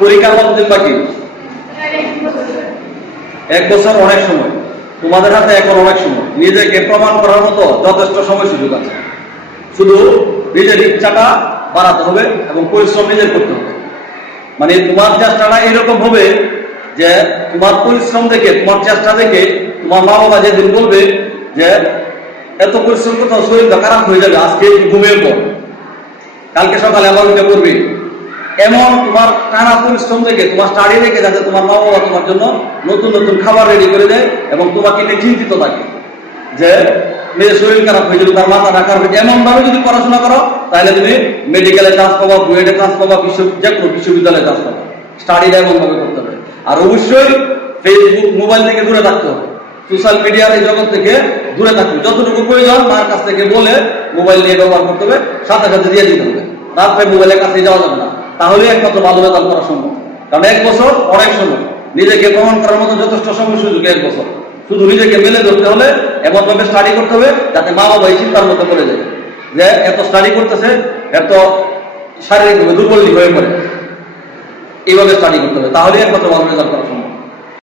পরীক্ষার কতদিন বাকি? 1 বছর অনেক সময়। তোমাদের হাতে এখন অনেক সময়, নিজেকে প্রমাণ করার মতো যথেষ্ট সময় সুযোগ আছে। শুধু নিজের ইচ্ছাটা বাড়াতে হবে এবং পরিশ্রম নিজের করতে হবে। মানে তোমার চেষ্টাটা এরকম হবে যে তোমার পরিশ্রম দেখে, তোমার চেষ্টা দেখে তোমার মা বাবা যেদিন বলবে যে এত পরিশ্রম করতে শরীরটা খারাপ হয়ে যাবে, আজকে ঘুমিয়ে পড়, কালকে সকালে আবার উঠে পড়বে, এমন তোমার টানা পরিশ্রম দেখে, তোমার স্টাডি দেখে, যাতে তোমার মা বাবা তোমার জন্য নতুন নতুন খাবার রেডি করে দেয় এবং তোমাকে নিয়ে চিন্তিত থাকে যে মেয়ের শরীর খারাপ হয়ে যাবে, তার মাথা রাখার হবে। এমন ভাবে যদি পড়াশোনা করো তাহলে তুমি মেডিকেলে চান্স পাবা, বুয়েটে চান্স পাবা, যে কোনো বিশ্ববিদ্যালয়ে চান্স পাবা। স্টাডিটা এমন ভাবে করতে হবে। আর অবশ্যই ফেসবুক, মোবাইল থেকে দূরে থাকতে হবে, সোশ্যাল মিডিয়ার এই জগৎ থেকে দূরে থাকবে। যতটুকু প্রয়োজন মার কাছ থেকে বলে মোবাইল নিয়ে ব্যবহার করতে হবে, সাথে সাথে দিয়ে দিতে হবে। রাত্রে মোবাইলের কাছে যাওয়া যাবে না, তাহলে একমাত্র ভালো রেজাল্ট করা সম্ভব। কারণ 1 বছর অনেক সময়, নিজেকে প্রমাণ করার মতো যথেষ্ট সময় সুযোগ 1 বছর। শুধু নিজেকে মেলে ধরতে হলে এমন ভাবে স্টাডি করতে হবে যাতে মা বাবা এই চিন্তার মতো করে যায় যে এত স্টাডি করতেছে, এত শারীরিকভাবে দুর্বল হয়ে পড়ে। এইভাবে স্টাডি করতে হবে, তাহলে একমাত্র ভালো রেজাল্ট